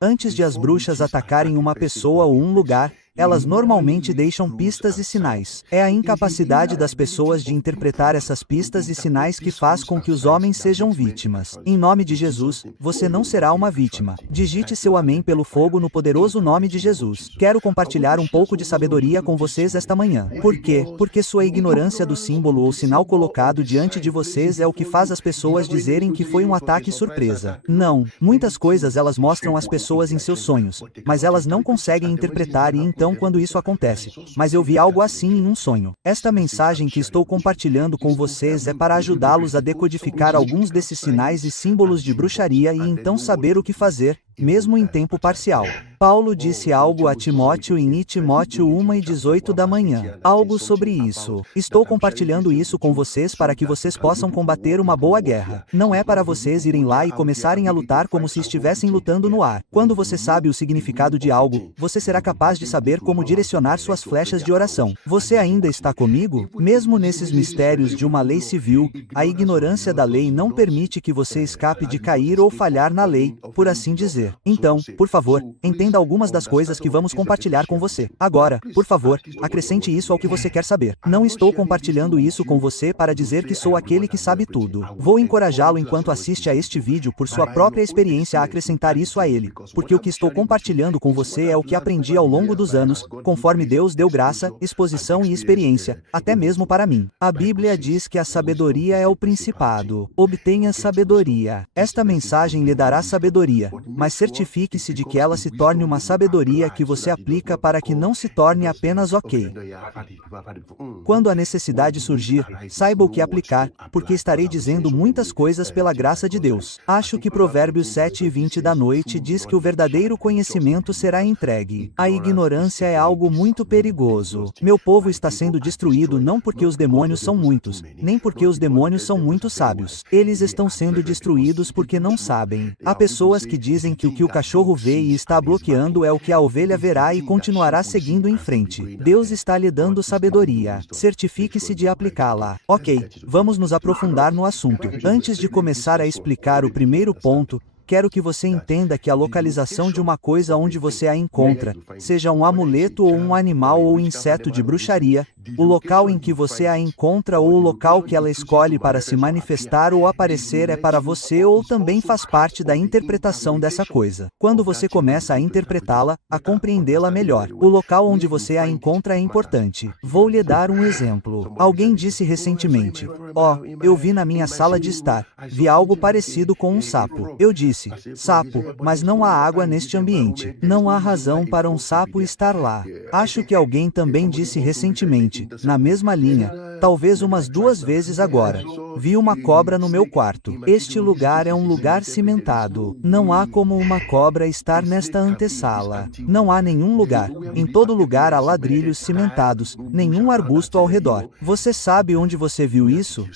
Antes de as bruxas atacarem uma pessoa ou um lugar, elas normalmente deixam pistas e sinais. É a incapacidade das pessoas de interpretar essas pistas e sinais que faz com que os homens sejam vítimas. Em nome de Jesus, você não será uma vítima. Digite seu amém pelo fogo no poderoso nome de Jesus. Quero compartilhar um pouco de sabedoria com vocês esta manhã. Por quê? Porque sua ignorância do símbolo ou sinal colocado diante de vocês é o que faz as pessoas dizerem que foi um ataque surpresa. Não, muitas coisas elas mostram às pessoas em seus sonhos, mas elas não conseguem interpretar e então quando isso acontece. Mas eu vi algo assim em um sonho. Esta mensagem que estou compartilhando com vocês é para ajudá-los a decodificar alguns desses sinais e símbolos de bruxaria e então saber o que fazer, mesmo em tempo parcial. Paulo disse algo a Timóteo em Timóteo 1:18 da manhã. Algo sobre isso. Estou compartilhando isso com vocês para que vocês possam combater uma boa guerra. Não é para vocês irem lá e começarem a lutar como se estivessem lutando no ar. Quando você sabe o significado de algo, você será capaz de saber como direcionar suas flechas de oração. Você ainda está comigo? Mesmo nesses mistérios de uma lei civil, a ignorância da lei não permite que você escape de cair ou falhar na lei, por assim dizer. Então, por favor, entenda algumas das coisas que vamos compartilhar com você. Agora, por favor, acrescente isso ao que você quer saber. Não estou compartilhando isso com você para dizer que sou aquele que sabe tudo. Vou encorajá-lo enquanto assiste a este vídeo por sua própria experiência a acrescentar isso a ele, porque o que estou compartilhando com você é o que aprendi ao longo dos anos, conforme Deus deu graça, exposição e experiência, até mesmo para mim. A Bíblia diz que a sabedoria é o principado. Obtenha sabedoria. Esta mensagem lhe dará sabedoria, mas certifique-se de que ela se torne uma sabedoria que você aplica para que não se torne apenas ok. Quando a necessidade surgir, saiba o que aplicar, porque estarei dizendo muitas coisas pela graça de Deus. Acho que Provérbios 7:20 da noite diz que o verdadeiro conhecimento será entregue. A ignorância é algo muito perigoso. Meu povo está sendo destruído não porque os demônios são muitos, nem porque os demônios são muito sábios. Eles estão sendo destruídos porque não sabem. Há pessoas que dizem que o cachorro vê e está bloqueando é o que a ovelha verá e continuará seguindo em frente. Deus está lhe dando sabedoria. Certifique-se de aplicá-la. Ok, vamos nos aprofundar no assunto. Antes de começar a explicar o primeiro ponto, quero que você entenda que a localização de uma coisa onde você a encontra, seja um amuleto ou um animal ou inseto de bruxaria, o local em que você a encontra ou o local que ela escolhe para se manifestar ou aparecer é para você ou também faz parte da interpretação dessa coisa. Quando você começa a interpretá-la, a compreendê-la melhor, o local onde você a encontra é importante. Vou lhe dar um exemplo. Alguém disse recentemente: eu vi na minha sala de estar, vi algo parecido com um sapo. Eu disse: sapo, mas não há água neste ambiente. Não há razão para um sapo estar lá. Acho que alguém também disse recentemente, na mesma linha, talvez umas 2 vezes agora: vi uma cobra no meu quarto. Este lugar é um lugar cimentado. Não há como uma cobra estar nesta antessala. Não há nenhum lugar. Em todo lugar há ladrilhos cimentados, nenhum arbusto ao redor. Você sabe onde você viu isso?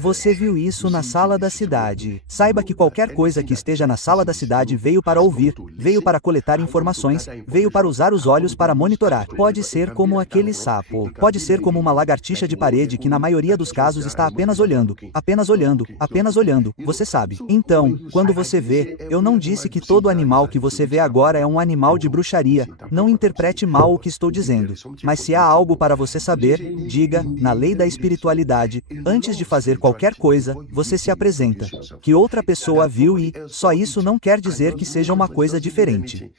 Você viu isso na sala da cidade. Saiba que qualquer coisa que esteja na sala da cidade veio para ouvir, veio para coletar informações, veio para usar os olhos para monitorar. Pode ser como aquele sapo. Pode ser como uma lagartixa de parede que na maioria dos casos está apenas olhando, apenas olhando, apenas olhando, você sabe. Então, quando você vê, eu não disse que todo animal que você vê agora é um animal de bruxaria. Não interprete mal o que estou dizendo. Mas se há algo para você saber, diga, na lei da espiritualidade, antes de fazer qualquer coisa, você se apresenta. Que outra pessoa viu e, só isso não quer dizer que seja uma coisa diferente.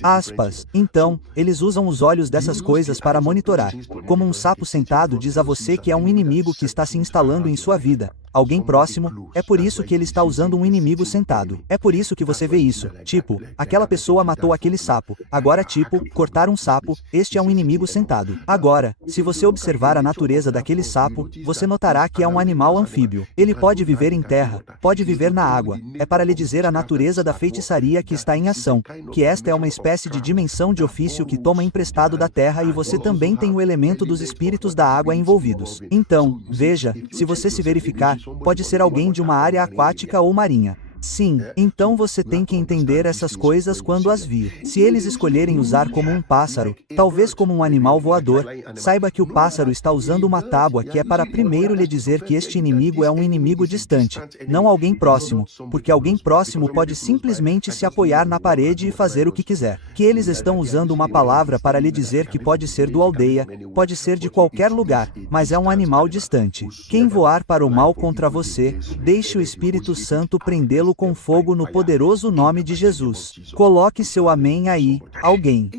Aspas. Então, eles usam os olhos dessas coisas para monitorar. Como um sapo sentado diz a você que é um inimigo que está se instalando em sua vida. Alguém próximo, é por isso que ele está usando um inimigo sentado. É por isso que você vê isso. Tipo, aquela pessoa matou aquele sapo. Agora tipo, cortar um sapo, este é um inimigo sentado. Agora, se você observar a natureza daquele sapo, você notará que é um animal anfíbio. Ele pode viver em terra, pode viver na água. É para lhe dizer a natureza da feitiçaria que está em ação, que esta é uma espécie de dimensão de ofício que toma emprestado da terra e você também tem o elemento dos espíritos da água envolvidos. Então, veja, se você se verificar, pode ser alguém de uma área aquática ou marinha. Sim, então você tem que entender essas coisas quando as vir. Se eles escolherem usar como um pássaro, talvez como um animal voador, saiba que o pássaro está usando uma tábua que é para primeiro lhe dizer que este inimigo é um inimigo distante, não alguém próximo, porque alguém próximo pode simplesmente se apoiar na parede e fazer o que quiser. Que eles estão usando uma palavra para lhe dizer que pode ser do aldeia, pode ser de qualquer lugar, mas é um animal distante. Quem voar para o mal contra você, deixe o Espírito Santo prendê-lo com fogo no poderoso nome de Jesus. Coloque seu amém aí, alguém.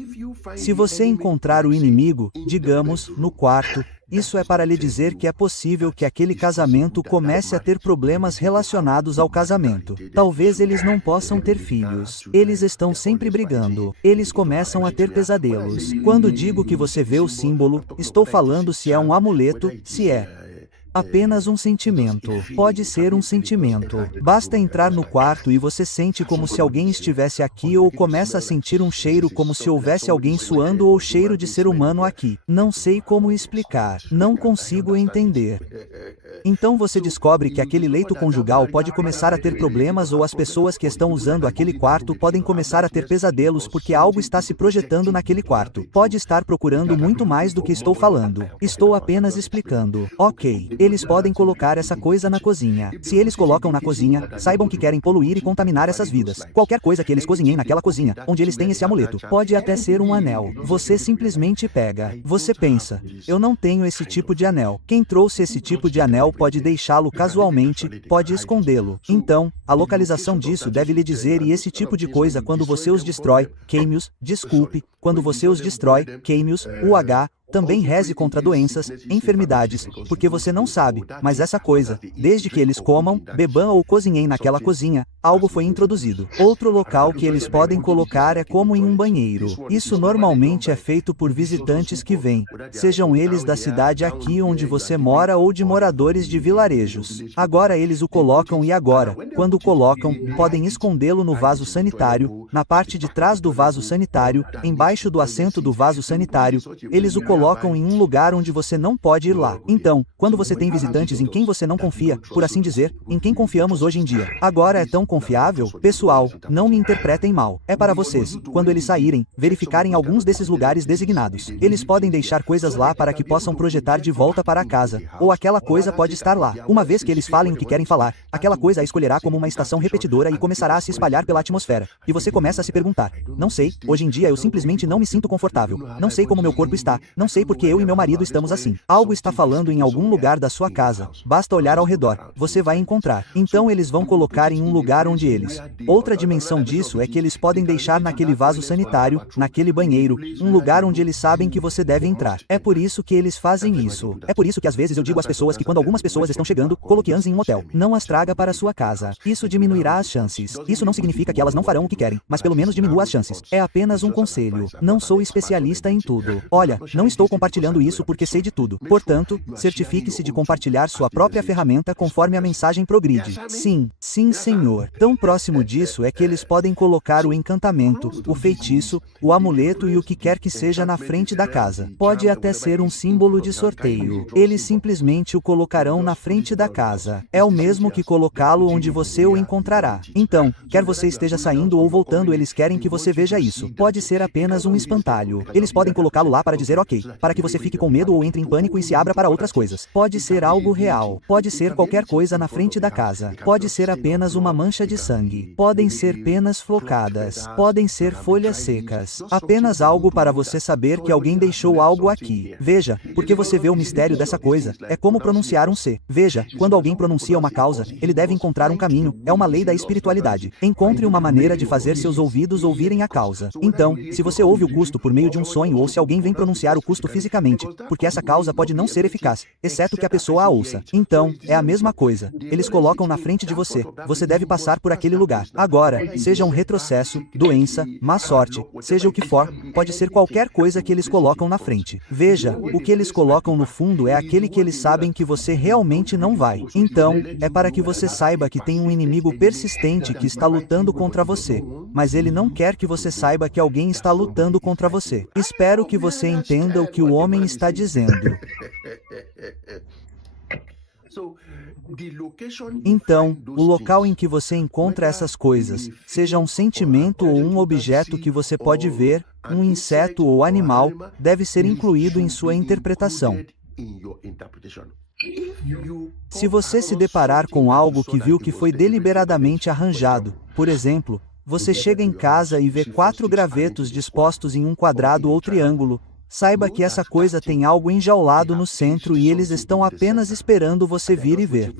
Se você encontrar o inimigo, digamos, no quarto, isso é para lhe dizer que é possível que aquele casamento comece a ter problemas relacionados ao casamento. Talvez eles não possam ter filhos. Eles estão sempre brigando. Eles começam a ter pesadelos. Quando digo que você vê o símbolo, estou falando se é um amuleto, se é apenas um sentimento. Pode ser um sentimento. Basta entrar no quarto e você sente como se alguém estivesse aqui ou começa a sentir um cheiro como se houvesse alguém suando ou cheiro de ser humano aqui. Não sei como explicar. Não consigo entender. Então você descobre que aquele leito conjugal pode começar a ter problemas ou as pessoas que estão usando aquele quarto podem começar a ter pesadelos porque algo está se projetando naquele quarto. Pode estar procurando muito mais do que estou falando. Estou apenas explicando. Ok. Eles podem colocar essa coisa na cozinha. Se eles colocam na cozinha, saibam que querem poluir e contaminar essas vidas. Qualquer coisa que eles cozinhem naquela cozinha, onde eles têm esse amuleto, pode até ser um anel. Você simplesmente pega. Você pensa, eu não tenho esse tipo de anel. Quem trouxe esse tipo de anel pode deixá-lo casualmente, pode escondê-lo. Então, a localização disso deve lhe dizer e esse tipo de coisa quando você os destrói, queime-os, desculpe, quando você os destrói, queime-os, também reze contra doenças, enfermidades, porque você não sabe, mas essa coisa, desde que eles comam, bebam ou cozinhem naquela cozinha, algo foi introduzido. Outro local que eles podem colocar é como em um banheiro. Isso normalmente é feito por visitantes que vêm, sejam eles da cidade aqui onde você mora ou de moradores de vilarejos. Agora eles o colocam e agora, quando o colocam, podem escondê-lo no vaso sanitário, na parte de trás do vaso sanitário, embaixo do assento do vaso sanitário, eles o colocam em um lugar onde você não pode ir lá. Então, quando você tem visitantes em quem você não confia, por assim dizer, em quem confiamos hoje em dia, agora é tão confiável? Pessoal, não me interpretem mal. É para vocês, quando eles saírem, verificarem alguns desses lugares designados. Eles podem deixar coisas lá para que possam projetar de volta para a casa, ou aquela coisa pode estar lá. Uma vez que eles falem o que querem falar, aquela coisa a escolherá como uma estação repetidora e começará a se espalhar pela atmosfera. E você começa a se perguntar, não sei, hoje em dia eu simplesmente não me sinto confortável. Não sei como meu corpo está, não sei porque eu e meu marido estamos assim. Algo está falando em algum lugar da sua casa. Basta olhar ao redor. Você vai encontrar. Então eles vão colocar em um lugar onde eles. Outra dimensão disso é que eles podem deixar naquele vaso sanitário, naquele banheiro, um lugar onde eles sabem que você deve entrar. É por isso que eles fazem isso. É por isso que às vezes eu digo às pessoas que quando algumas pessoas estão chegando, coloque-as em um hotel. Não as traga para sua casa. Isso diminuirá as chances. Isso não significa que elas não farão o que querem, mas pelo menos diminua as chances. É apenas um conselho. Não sou especialista em tudo. Olha, não estou compartilhando isso porque sei de tudo. Portanto, certifique-se de compartilhar sua própria ferramenta conforme a mensagem progride. Sim, sim, senhor. Tão próximo disso é que eles podem colocar o encantamento, o feitiço, o amuleto e o que quer que seja na frente da casa. Pode até ser um símbolo de sorteio. Eles simplesmente o colocarão na frente da casa. É o mesmo que colocá-lo onde você o encontrará. Então, quer você esteja saindo ou voltando, eles querem que você veja isso. Pode ser apenas um espantalho. Eles podem colocá-lo lá para dizer ok, para que você fique com medo ou entre em pânico e se abra para outras coisas. Pode ser algo real. Pode ser qualquer coisa na frente da casa. Pode ser apenas uma mancha de sangue. Podem ser penas flocadas. Podem ser folhas secas. Apenas algo para você saber que alguém deixou algo aqui. Veja, porque você vê o mistério dessa coisa. É como pronunciar um C. Veja, quando alguém pronuncia uma causa, ele deve encontrar um caminho. É uma lei da espiritualidade. Encontre uma maneira de fazer seus ouvidos ouvirem a causa. Então, se você ouve o custo por meio de um sonho ou se alguém vem pronunciar o custo fisicamente, porque essa causa pode não ser eficaz, exceto que a pessoa a ouça. Então, é a mesma coisa. Eles colocam na frente de você. Você deve passar por aquele lugar. Agora, seja um retrocesso, doença, má sorte, seja o que for, pode ser qualquer coisa que eles colocam na frente. Veja, o que eles colocam no fundo é aquele que eles sabem que você realmente não vai. Então, é para que você saiba que tem um inimigo persistente que está lutando contra você. Mas ele não quer que você saiba que alguém está lutando contra você. Espero que você entenda o que o homem está dizendo. Então, o local em que você encontra essas coisas, seja um sentimento ou um objeto que você pode ver, um inseto ou animal, deve ser incluído em sua interpretação. Se você se deparar com algo que viu que foi deliberadamente arranjado, por exemplo, você chega em casa e vê 4 gravetos dispostos em um quadrado ou triângulo, saiba que essa coisa tem algo enjaulado no centro e eles estão apenas esperando você vir e ver.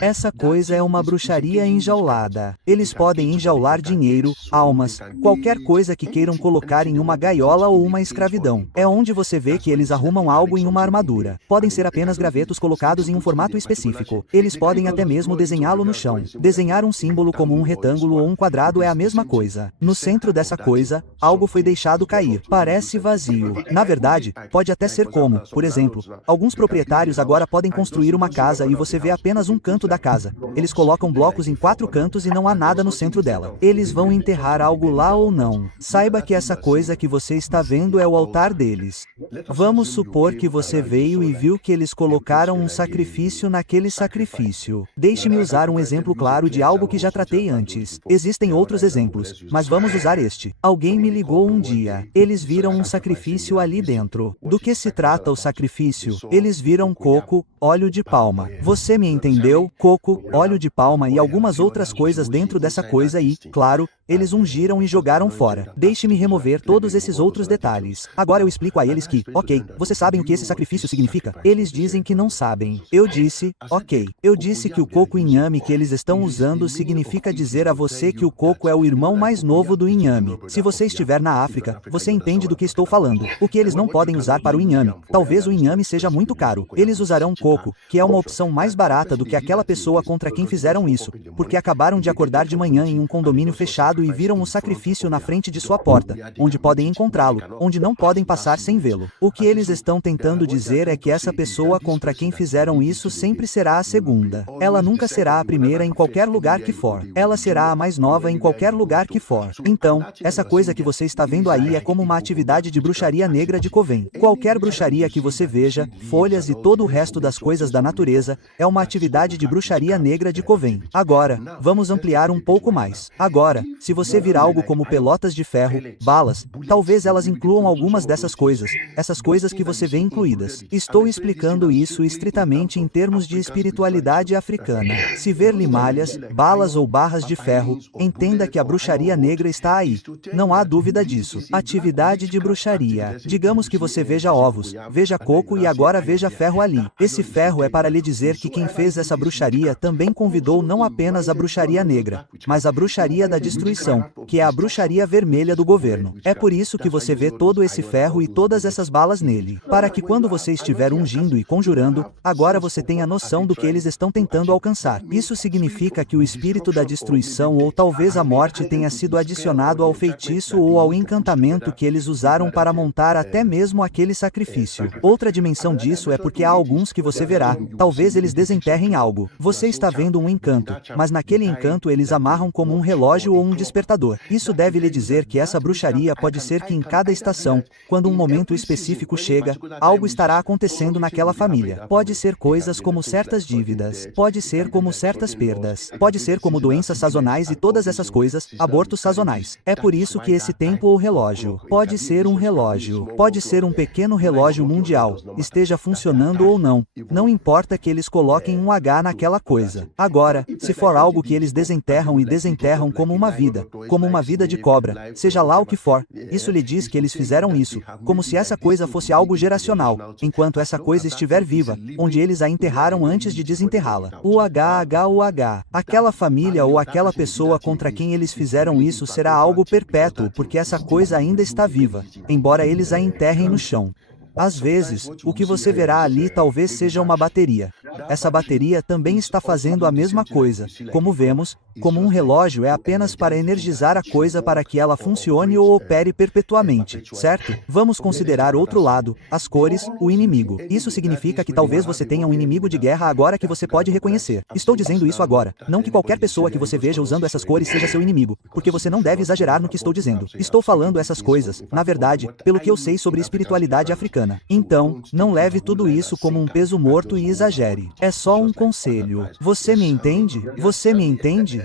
Essa coisa é uma bruxaria enjaulada. Eles podem enjaular dinheiro, almas, qualquer coisa que queiram colocar em uma gaiola ou uma escravidão. É onde você vê que eles arrumam algo em uma armadura. Podem ser apenas gravetos colocados em um formato específico. Eles podem até mesmo desenhá-lo no chão. Desenhar um símbolo como um retângulo ou um quadrado é a mesma coisa. No centro dessa coisa, algo foi deixado cair. Parece vazio. Na verdade, pode até ser como, por exemplo, alguns proprietários agora podem construir uma casa e você vê apenas um canto da casa. Eles colocam blocos em 4 cantos e não há nada no centro dela. Eles vão enterrar algo lá ou não. Saiba que essa coisa que você está vendo é o altar deles. Vamos supor que você veio e viu que eles colocaram um sacrifício naquele sacrifício. Deixe-me usar um exemplo claro de algo que já tratei antes. Existem outros exemplos, mas vamos usar este. Alguém me ligou um dia. Eles viram um sacrifício ali dentro. Do que se trata o sacrifício? Eles viram coco, óleo de palma. Você me entendeu? Coco, óleo de palma e algumas outras coisas dentro dessa coisa e, claro, eles ungiram e jogaram fora. Deixe-me remover todos esses outros detalhes. Agora eu explico a eles que, ok, vocês sabem o que esse sacrifício significa? Eles dizem que não sabem. Eu disse, ok. Eu disse que o coco inhame que eles estão usando significa dizer a você que o coco é o irmão mais novo do inhame. Se você estiver na África, você entende do que estou falando. O que eles não podem usar para o inhame? Talvez o inhame seja muito caro. Eles usarão coco, que é uma opção mais barata do que aquela pessoa contra quem fizeram isso, porque acabaram de acordar de manhã em um condomínio fechado e viram o sacrifício na frente de sua porta, onde podem encontrá-lo, onde não podem passar sem vê-lo. O que eles estão tentando dizer é que essa pessoa contra quem fizeram isso sempre será a segunda. Ela nunca será a primeira em qualquer lugar que for. Ela será a mais nova em qualquer lugar que for. Então, essa coisa que você está vendo aí é como uma atividade de bruxaria negra de Coven. Qualquer bruxaria que você veja, folhas e todo o resto das coisas da natureza, é uma atividade de bruxaria negra de Coven. Agora, vamos ampliar um pouco mais. Agora, se você vir algo como pelotas de ferro, balas, talvez elas incluam algumas dessas coisas, essas coisas que você vê incluídas. Estou explicando isso estritamente em termos de espiritualidade africana. Se ver limalhas, balas ou barras de ferro, entenda que a bruxaria negra está aí. Não há dúvida disso. Atividade de bruxaria. Digamos que você veja ovos, veja coco e agora veja ferro ali. Esse ferro é para lhe dizer que quem fez essa bruxaria também convidou não apenas a bruxaria negra, mas a bruxaria da destruição, que é a bruxaria vermelha do governo. É por isso que você vê todo esse ferro e todas essas balas nele. Para que quando você estiver ungindo e conjurando, agora você tenha noção do que eles estão tentando alcançar. Isso significa que o espírito da destruição ou talvez a morte tenha sido adicionado ao feitiço ou ao encantamento que eles usaram para montar até mesmo aquele sacrifício. Outra dimensão disso é porque há alguns que você verá, talvez eles desenterrem algo. Você está vendo um encanto, mas naquele encanto eles amarram como um relógio ou um despertador. Isso deve lhe dizer que essa bruxaria pode ser que em cada estação, quando um momento específico chega, algo estará acontecendo naquela família. Pode ser coisas como certas dívidas, pode ser como certas perdas, pode ser como doenças sazonais e todas essas coisas, abortos sazonais. É por isso que esse tempo ou relógio, pode ser um relógio, pode ser um pequeno relógio mundial, esteja funcionando ou não. Não importa que eles coloquem um H naquela coisa. Agora, se for algo que eles desenterram e desenterram como uma vida de cobra, seja lá o que for, isso lhe diz que eles fizeram isso, como se essa coisa fosse algo geracional, enquanto essa coisa estiver viva, onde eles a enterraram antes de desenterrá-la. O H. Aquela família ou aquela pessoa contra quem eles fizeram isso será algo perpétuo porque essa coisa ainda está viva, embora eles a enterrem no chão. Às vezes, o que você verá ali talvez seja uma bateria. Essa bateria também está fazendo a mesma coisa. Como vemos, como um relógio é apenas para energizar a coisa para que ela funcione ou opere perpetuamente, certo? Vamos considerar outro lado, as cores, o inimigo. Isso significa que talvez você tenha um inimigo de guerra agora que você pode reconhecer. Estou dizendo isso agora, não que qualquer pessoa que você veja usando essas cores seja seu inimigo, porque você não deve exagerar no que estou dizendo. Estou falando essas coisas, na verdade, pelo que eu sei sobre espiritualidade africana. Então, não leve tudo isso como um peso morto e exagere. É só um conselho. Você me entende? Você me entende?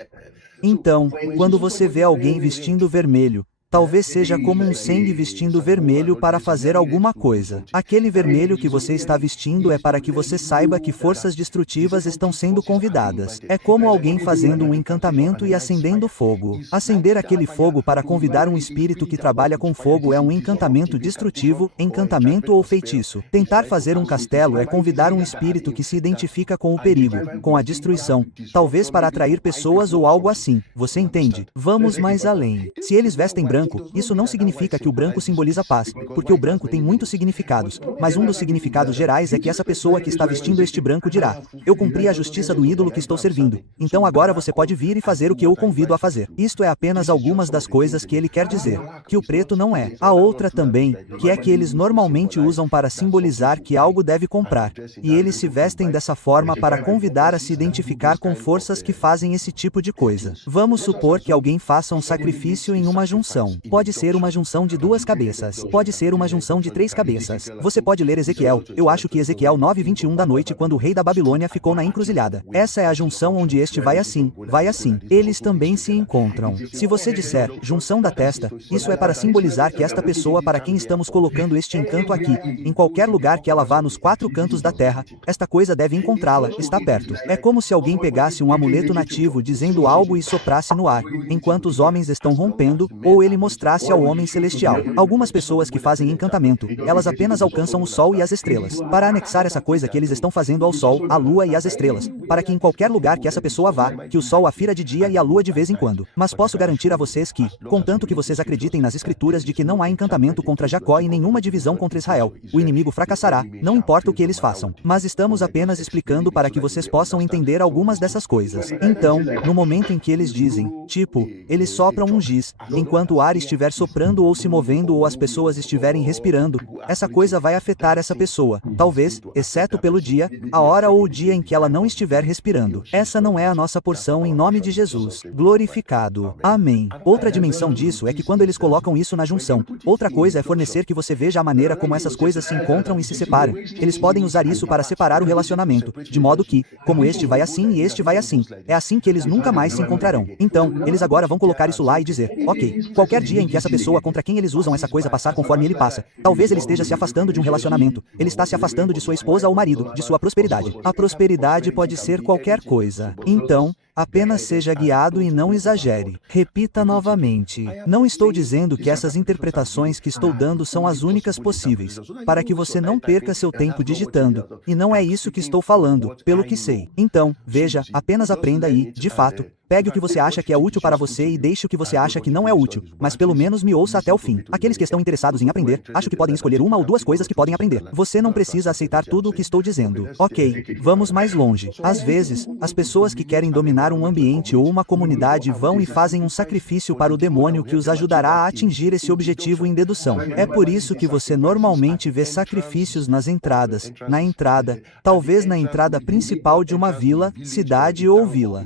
Então, quando você vê alguém vestindo vermelho, talvez seja como um sangue vestindo vermelho para fazer alguma coisa. Aquele vermelho que você está vestindo é para que você saiba que forças destrutivas estão sendo convidadas. É como alguém fazendo um encantamento e acendendo fogo. Acender aquele fogo para convidar um espírito que trabalha com fogo é um encantamento destrutivo, encantamento ou feitiço. Tentar fazer um castelo é convidar um espírito que se identifica com o perigo, com a destruição, talvez para atrair pessoas ou algo assim. Você entende? Vamos mais além. Se eles vestem branco, isso não significa que o branco simboliza paz, porque o branco tem muitos significados, mas um dos significados gerais é que essa pessoa que está vestindo este branco dirá: eu cumpri a justiça do ídolo que estou servindo, então agora você pode vir e fazer o que eu o convido a fazer. Isto é apenas algumas das coisas que ele quer dizer, que o preto não é. A outra também, que é que eles normalmente usam para simbolizar que algo deve comprar, e eles se vestem dessa forma para convidar a se identificar com forças que fazem esse tipo de coisa. Vamos supor que alguém faça um sacrifício em uma junção. Pode ser uma junção de 2 cabeças. Pode ser uma junção de 3 cabeças. Você pode ler Ezequiel. Eu acho que Ezequiel 9:21 da noite quando o rei da Babilônia ficou na encruzilhada. Essa é a junção onde este vai assim, vai assim. Eles também se encontram. Se você disser, junção da testa, isso é para simbolizar que esta pessoa para quem estamos colocando este encanto aqui, em qualquer lugar que ela vá nos 4 cantos da terra, esta coisa deve encontrá-la, está perto. É como se alguém pegasse um amuleto nativo dizendo algo e soprasse no ar, enquanto os homens estão rompendo, ou ele mostrasse ao homem celestial. Algumas pessoas que fazem encantamento, elas apenas alcançam o sol e as estrelas. Para anexar essa coisa que eles estão fazendo ao sol, à lua e às estrelas, para que em qualquer lugar que essa pessoa vá, que o sol a fira de dia e a lua de vez em quando. Mas posso garantir a vocês que, contanto que vocês acreditem nas escrituras de que não há encantamento contra Jacó e nenhuma divisão contra Israel, o inimigo fracassará, não importa o que eles façam. Mas estamos apenas explicando para que vocês possam entender algumas dessas coisas. Então, no momento em que eles dizem, tipo, eles sopram um giz, enquanto o ar estiver soprando ou se movendo ou as pessoas estiverem respirando, essa coisa vai afetar essa pessoa, talvez, exceto pelo dia, a hora ou o dia em que ela não estiver respirando. Essa não é a nossa porção em nome de Jesus. Glorificado. Amém. Outra dimensão disso é que quando eles colocam isso na junção, outra coisa é fornecer que você veja a maneira como essas coisas se encontram e se separam. Eles podem usar isso para separar o relacionamento, de modo que, como este vai assim e este vai assim, é assim que eles nunca mais se encontrarão. Então, eles agora vão colocar isso lá e dizer, ok, qualquer dia em que essa pessoa contra quem eles usam essa coisa passar conforme ele passa, talvez ele esteja se afastando de um relacionamento, ele está se afastando de sua esposa ou marido, de sua prosperidade. A prosperidade pode ser qualquer coisa. Então, apenas seja guiado e não exagere. Repita novamente. Não estou dizendo que essas interpretações que estou dando são as únicas possíveis, para que você não perca seu tempo digitando, e não é isso que estou falando, pelo que sei. Então, veja, apenas aprenda e, de fato, pegue o que você acha que é útil para você e deixe o que você acha que não é útil, mas pelo menos me ouça até o fim. Aqueles que estão interessados em aprender, acho que podem escolher uma ou duas coisas que podem aprender. Você não precisa aceitar tudo o que estou dizendo. Ok, vamos mais longe. Às vezes, as pessoas que querem dominar um ambiente ou uma comunidade vão e fazem um sacrifício para o demônio que os ajudará a atingir esse objetivo em dedução. É por isso que você normalmente vê sacrifícios nas entradas, na entrada, talvez na entrada principal de uma vila, cidade ou vila.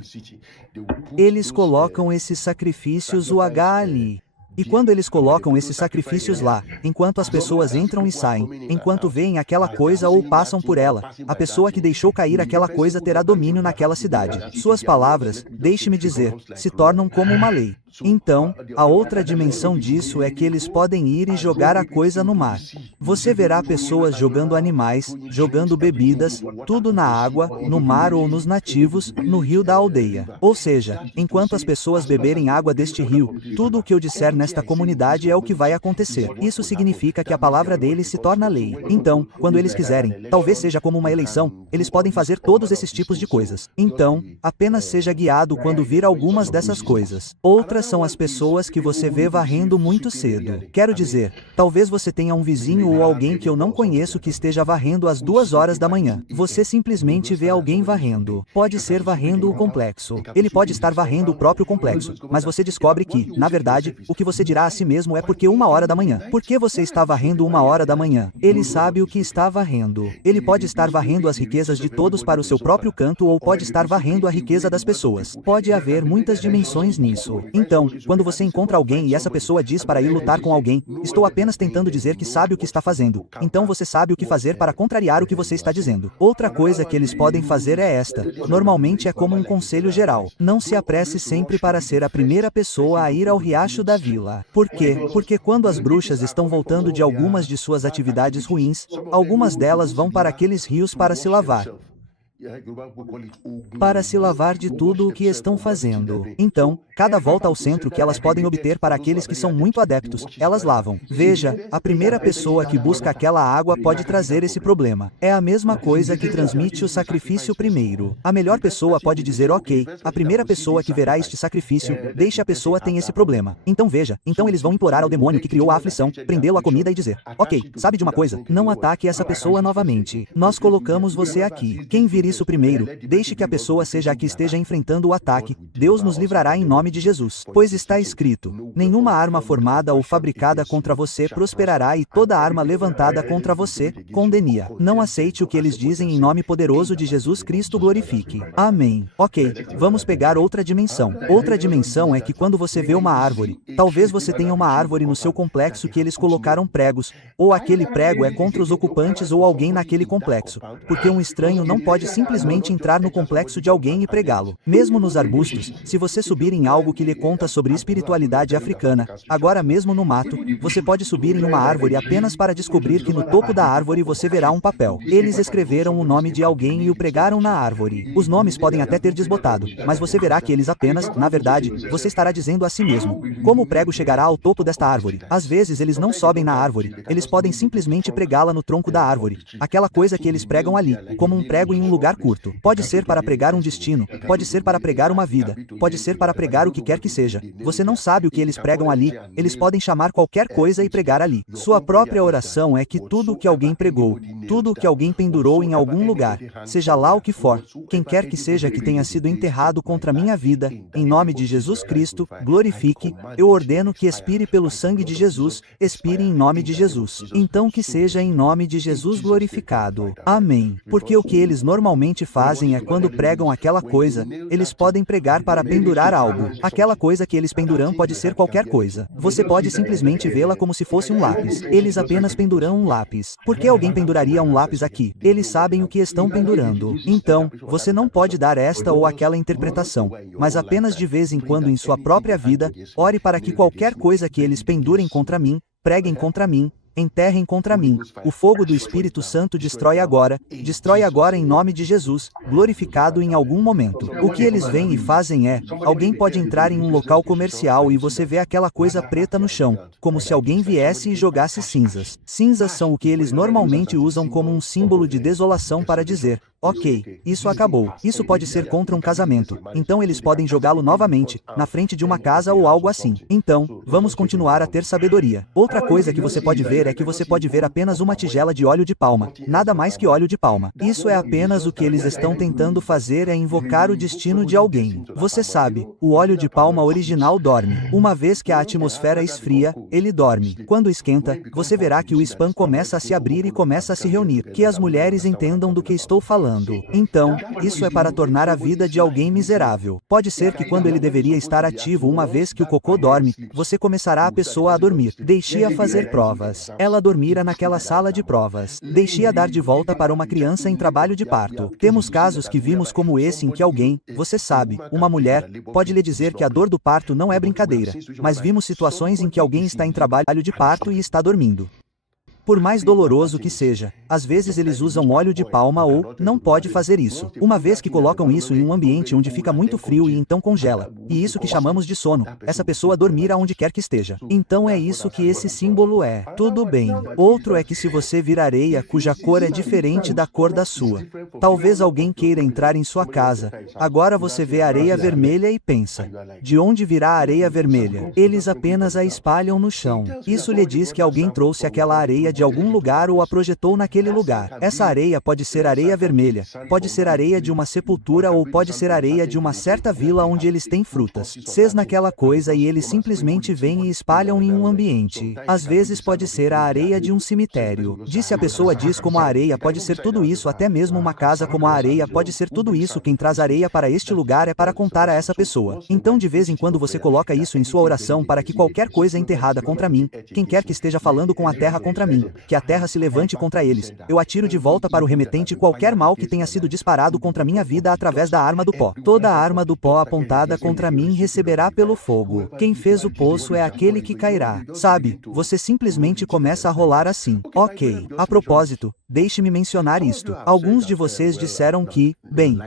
Eles colocam esses sacrifícios ali. E quando eles colocam esses sacrifícios lá, enquanto as pessoas entram e saem, enquanto veem aquela coisa ou passam por ela, a pessoa que deixou cair aquela coisa terá domínio naquela cidade. Suas palavras, deixe-me dizer, se tornam como uma lei. Então, a outra dimensão disso é que eles podem ir e jogar a coisa no mar. Você verá pessoas jogando animais, jogando bebidas, tudo na água, no mar ou nos nativos, no rio da aldeia. Ou seja, enquanto as pessoas beberem água deste rio, tudo o que eu disser nesta comunidade é o que vai acontecer. Isso significa que a palavra deles se torna lei. Então, quando eles quiserem, talvez seja como uma eleição, eles podem fazer todos esses tipos de coisas. Então, apenas seja guiado quando vir algumas dessas coisas. Outras primeira são as pessoas que você vê varrendo muito cedo. Quero dizer, talvez você tenha um vizinho ou alguém que eu não conheço que esteja varrendo às 2 horas da manhã. Você simplesmente vê alguém varrendo. Pode ser varrendo o complexo. Ele pode estar varrendo o próprio complexo, mas você descobre que, na verdade, o que você dirá a si mesmo é porque 1 hora da manhã. Por que você está varrendo 1 hora da manhã? Ele sabe o que está varrendo. Ele pode estar varrendo as riquezas de todos para o seu próprio canto ou pode estar varrendo a riqueza das pessoas. Pode haver muitas dimensões nisso. Então, quando você encontra alguém e essa pessoa diz para ir lutar com alguém, estou apenas tentando dizer que sabe o que está fazendo. Então você sabe o que fazer para contrariar o que você está dizendo. Outra coisa que eles podem fazer é esta. Normalmente é como um conselho geral. Não se apresse sempre para ser a primeira pessoa a ir ao riacho da vila. Por quê? Porque quando as bruxas estão voltando de algumas de suas atividades ruins, algumas delas vão para aqueles rios para se lavar. Para se lavar de tudo o que estão fazendo. Então, cada volta ao centro que elas podem obter para aqueles que são muito adeptos, elas lavam. Veja, a primeira pessoa que busca aquela água pode trazer esse problema. É a mesma coisa que transmite o sacrifício primeiro. A melhor pessoa pode dizer ok, a primeira pessoa que verá este sacrifício, deixe a pessoa tem esse problema. Então veja, então eles vão implorar ao demônio que criou a aflição, prendê-lo à comida e dizer, ok, sabe de uma coisa, não ataque essa pessoa novamente. Nós colocamos você aqui. Quem vir isso primeiro, deixe que a pessoa seja a que esteja enfrentando o ataque, Deus nos livrará em nome de Jesus. Pois está escrito, nenhuma arma formada ou fabricada contra você prosperará e toda arma levantada contra você, condene-a. Não aceite o que eles dizem em nome poderoso de Jesus Cristo glorifique. Amém. Ok, vamos pegar outra dimensão. Outra dimensão é que quando você vê uma árvore, talvez você tenha uma árvore no seu complexo que eles colocaram pregos, ou aquele prego é contra os ocupantes ou alguém naquele complexo, porque um estranho não pode simplesmente entrar no complexo de alguém e pregá-lo. Mesmo nos arbustos, se você subir em algo que lhe conta sobre espiritualidade africana, agora mesmo no mato, você pode subir em uma árvore apenas para descobrir que no topo da árvore você verá um papel. Eles escreveram o nome de alguém e o pregaram na árvore. Os nomes podem até ter desbotado, mas você verá que eles apenas, na verdade, você estará dizendo a si mesmo, como o prego chegará ao topo desta árvore? Às vezes eles não sobem na árvore, eles podem simplesmente pregá-la no tronco da árvore. Aquela coisa que eles pregam ali, como um prego em um lugar curto. Pode ser para pregar um destino, pode ser para pregar uma vida, pode ser para pregar o que quer que seja. Você não sabe o que eles pregam ali, eles podem chamar qualquer coisa e pregar ali. Sua própria oração é que tudo o que alguém pregou, tudo o que alguém pendurou em algum lugar, seja lá o que for, quem quer que seja que tenha sido enterrado contra minha vida, em nome de Jesus Cristo, glorifique, eu ordeno que expire pelo sangue de Jesus, expire em nome de Jesus. Então que seja em nome de Jesus glorificado. Amém. Porque o que eles normalmente fazem é quando pregam aquela coisa, eles podem pregar para pendurar algo. Aquela coisa que eles penduram pode ser qualquer coisa. Você pode simplesmente vê-la como se fosse um lápis. Eles apenas penduram um lápis. Por que alguém penduraria um lápis aqui? Eles sabem o que estão pendurando. Então, você não pode dar esta ou aquela interpretação, mas apenas de vez em quando em sua própria vida, ore para que qualquer coisa que eles pendurem contra mim, preguem contra mim, enterrem contra mim. O fogo do Espírito Santo destrói agora em nome de Jesus, glorificado em algum momento. O que eles veem e fazem é, alguém pode entrar em um local comercial e você vê aquela coisa preta no chão, como se alguém viesse e jogasse cinzas. Cinzas são o que eles normalmente usam como um símbolo de desolação para dizer, ok, isso acabou. Isso pode ser contra um casamento. Então eles podem jogá-lo novamente, na frente de uma casa ou algo assim. Então, vamos continuar a ter sabedoria. Outra coisa que você pode ver é que você pode ver apenas uma tigela de óleo de palma. Nada mais que óleo de palma. Isso é apenas o que eles estão tentando fazer é invocar o destino de alguém. Você sabe, o óleo de palma original dorme. Uma vez que a atmosfera esfria, ele dorme. Quando esquenta, você verá que o spam começa a se abrir e começa a se reunir. Que as mulheres entendam do que estou falando. Então, isso é para tornar a vida de alguém miserável. Pode ser que quando ele deveria estar ativo uma vez que o cocô dorme, você começará a pessoa a dormir. Deixe-a fazer provas. Ela dormira naquela sala de provas. Deixe-a dar de volta para uma criança em trabalho de parto. Temos casos que vimos como esse em que alguém, você sabe, uma mulher, pode lhe dizer que a dor do parto não é brincadeira. Mas vimos situações em que alguém está em trabalho de parto e está dormindo. Por mais doloroso que seja, às vezes eles usam óleo de palma ou, não pode fazer isso. Uma vez que colocam isso em um ambiente onde fica muito frio e então congela. E isso que chamamos de sono. Essa pessoa dormir aonde quer que esteja. Então é isso que esse símbolo é. Tudo bem. Outro é que se você vir areia cuja cor é diferente da cor da sua. Talvez alguém queira entrar em sua casa. Agora você vê areia vermelha e pensa: de onde virá a areia vermelha? Eles apenas a espalham no chão. Isso lhe diz que alguém trouxe aquela areia de algum lugar ou a projetou naquele lugar. Essa areia pode ser areia vermelha, pode ser areia de uma sepultura ou pode ser areia de uma certa vila onde eles têm frutas. Cês naquela coisa e eles simplesmente vêm e espalham em um ambiente. Às vezes pode ser a areia de um cemitério. Disse a pessoa diz como a areia pode ser tudo isso, até mesmo uma casa como a areia pode ser tudo isso. Quem traz areia para este lugar é para contar a essa pessoa. Então de vez em quando você coloca isso em sua oração para que qualquer coisa enterrada contra mim, quem quer que esteja falando com a terra contra mim, que a terra se levante contra eles, eu atiro de volta para o remetente qualquer mal que tenha sido disparado contra minha vida através da arma do pó. Toda a arma do pó apontada contra mim receberá pelo fogo. Quem fez o poço é aquele que cairá. Sabe, você simplesmente começa a rolar assim. Ok. A propósito, deixe-me mencionar isto. Alguns de vocês disseram que, bem,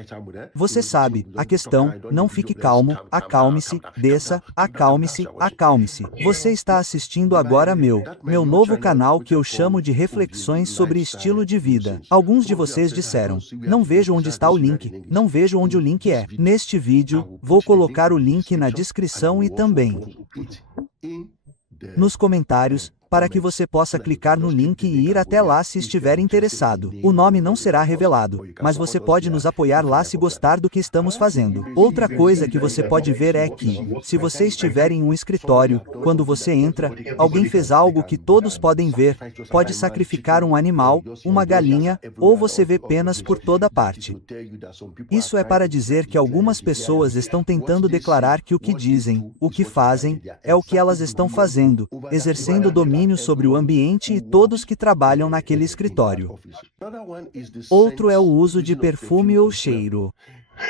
você sabe, a questão, não fique calmo, acalme-se, desça, acalme-se, acalme-se. Você está assistindo agora meu novo canal que eu chamo de Reflexões sobre Estilo de Vida. Alguns de vocês disseram: não vejo onde está o link, não vejo onde o link é. Neste vídeo, vou colocar o link na descrição e também nos comentários, para que você possa clicar no link e ir até lá se estiver interessado. O nome não será revelado, mas você pode nos apoiar lá se gostar do que estamos fazendo. Outra coisa que você pode ver é que, se você estiver em um escritório, quando você entra, alguém fez algo que todos podem ver, pode sacrificar um animal, uma galinha, ou você vê penas por toda parte. Isso é para dizer que algumas pessoas estão tentando declarar que o que dizem, o que fazem, é o que elas estão fazendo, exercendo domínio sobre o ambiente e todos que trabalham naquele escritório. Outro é o uso de perfume ou cheiro.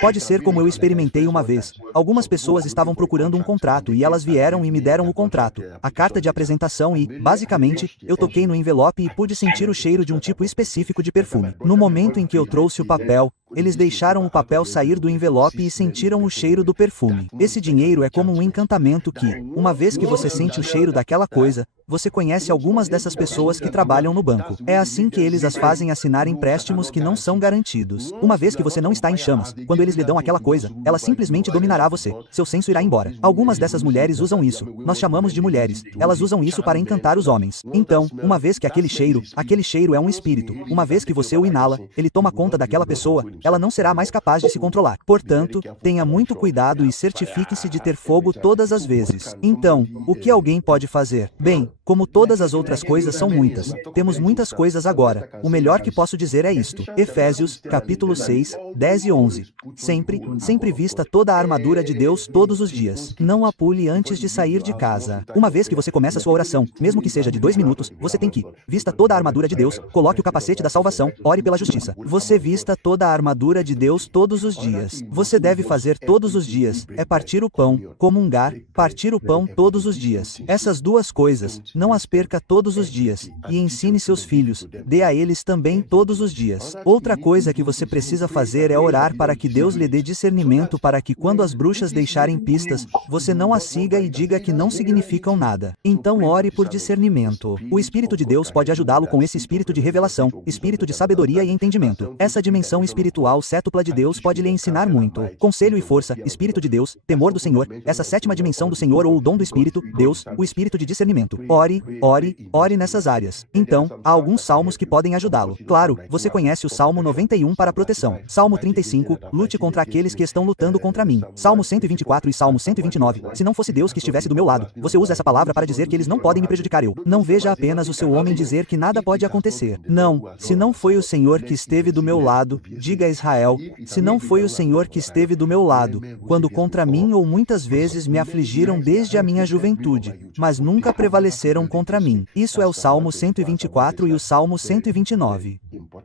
Pode ser como eu experimentei uma vez. Algumas pessoas estavam procurando um contrato e elas vieram e me deram o contrato, a carta de apresentação e, basicamente, eu toquei no envelope e pude sentir o cheiro de um tipo específico de perfume. No momento em que eu trouxe o papel, eles deixaram o papel sair do envelope e sentiram o cheiro do perfume. Esse dinheiro é como um encantamento que, uma vez que você sente o cheiro daquela coisa, você conhece algumas dessas pessoas que trabalham no banco. É assim que eles as fazem assinar empréstimos que não são garantidos. Uma vez que você não está em chamas, quando eles lhe dão aquela coisa, ela simplesmente dominará você. Seu senso irá embora. Algumas dessas mulheres usam isso. Nós chamamos de mulheres. Elas usam isso para encantar os homens. Então, uma vez que aquele cheiro é um espírito. Uma vez que você o inala, ele toma conta daquela pessoa, ela não será mais capaz de se controlar. Portanto, tenha muito cuidado e certifique-se de ter fogo todas as vezes. Então, o que alguém pode fazer? Bem, como todas as outras coisas são muitas. Temos muitas coisas agora. O melhor que posso dizer é isto. Efésios, capítulo 6, 10 e 11. Sempre vista toda a armadura de Deus todos os dias. Não a pule antes de sair de casa. Uma vez que você começa sua oração, mesmo que seja de 2 minutos, você tem que vista toda a armadura de Deus, coloque o capacete da salvação, ore pela justiça. Você vista toda a armadura de Deus todos os dias. Você deve fazer todos os dias, é partir o pão, comungar, partir o pão todos os dias. Essas duas coisas, não as perca todos os dias, e ensine seus filhos, dê a eles também todos os dias. Outra coisa que você precisa fazer é orar para que Deus lhe dê discernimento para que quando as bruxas deixarem pistas, você não as siga e diga que não significam nada. Então ore por discernimento. O Espírito de Deus pode ajudá-lo com esse espírito de revelação, espírito de sabedoria e entendimento. Essa dimensão espiritual cétupla de Deus pode lhe ensinar muito. Conselho e força, Espírito de Deus, temor do Senhor, essa sétima dimensão do Senhor ou o dom do Espírito, Deus, o Espírito de discernimento. Ore nessas áreas. Então, há alguns salmos que podem ajudá-lo. Claro, você conhece o Salmo 91 para proteção. Salmo 35, lute contra aqueles que estão lutando contra mim. Salmo 124 e Salmo 129, se não fosse Deus que estivesse do meu lado, você usa essa palavra para dizer que eles não podem me prejudicar. Eu não veja apenas o seu homem dizer que nada pode acontecer. Não, se não foi o Senhor que esteve do meu lado, diga a Israel, se não foi o Senhor que esteve do meu lado, quando contra mim ou muitas vezes me afligiram desde a minha juventude, mas nunca prevaleceram contra mim. Isso é o Salmo 124 e o Salmo 129.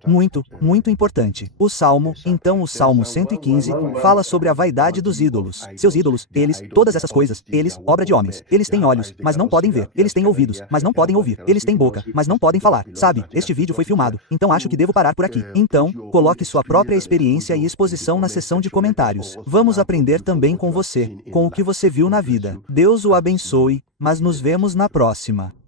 Muito, muito importante. O Salmo, então o Salmo 115, fala sobre a vaidade dos ídolos. Seus ídolos, eles, todas essas coisas, eles, obra de homens. Eles têm olhos, mas não podem ver. Eles têm ouvidos, mas não podem ouvir. Eles têm boca, mas não podem falar. Sabe, este vídeo foi filmado, então acho que devo parar por aqui. Então, coloque sua própria experiência e exposição na seção de comentários. Vamos aprender também com você, com o que você viu na vida. Deus o abençoe, mas nos vemos na próxima.